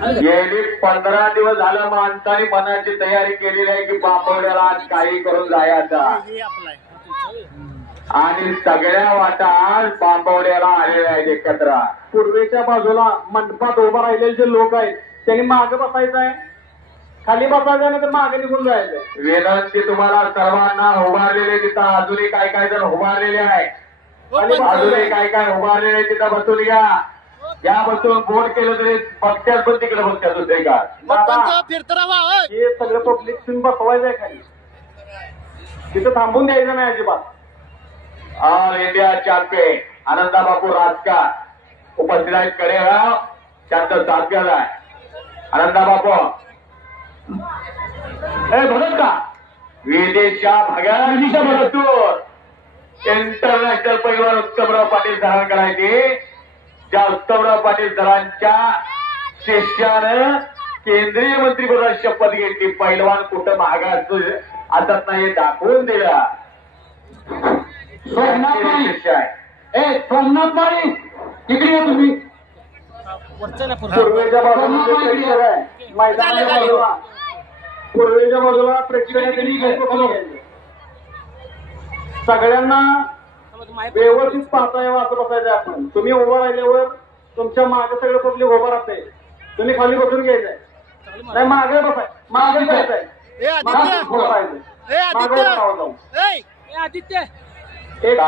गेली 15 दिवस झालं माणसाने मनाची तयारी केलेली आहे की बांबवड्याला आज काही करून जायचा आणि सगळ्या वाटा आज बांबवड्याला आलेल्या आहेत एकत्र. पूर्वेच्या बाजूला मंडपात उभा राहिलेले जे लोक आहेत त्यांनी मागे बसायचं आहे, खाली बसायचं आहे, तर मागे निघून जायचं. विनंती तुम्हाला सर्वांना उभारलेले तिथं अजूनही काय काय जण उभारलेले आहे, अजूनही काय काय उभारलेले तिथं बसून घ्या. या बसून बोट केलं तरी बघत्यात पण तिकडे बघत्यात दुसरे का फिरत राहा. हे सगळं पब्लिक तुम्ही बसवायचं आहे खाली, तिथं थांबून द्यायचं नाही अजिबात. ऑल इंडिया चॅम्पियन आनंदाबापू राजकार उपस्थित आहेत. कडेगाव त्यांचा साथ घ्यायलाय आनंदाबापू भरत का विदेशा भाग्याच्या भरतूर इंटरनॅशनल पैलवान उत्तमराव पाटील सरांना करायचे. ज्या उत्तमराव पाटील सरांच्या शिष्यानं केंद्रीय मंत्रिपदाची शपथ घेतली. पैलवान कुठं महागाच असत नाही दाखवून दिला. सोमनाथ माळी इकडे या तुम्ही. पूर्वेच्या बाजूला मैदानाच्या बाजूला पूर्वेच्या बाजूला प्रेक्षकांनी सगळ्यांना व्यवस्थित पाहता यावं असं बसायचं आपण. तुम्ही उभं राहिल्यावर तुमच्या मागे सगळं पब्लिक उभं राहते, तुम्ही खाली बसून घ्यायचंय नाही, मागे बसाय मागे जायचंय मागे जाऊन आदित्य एक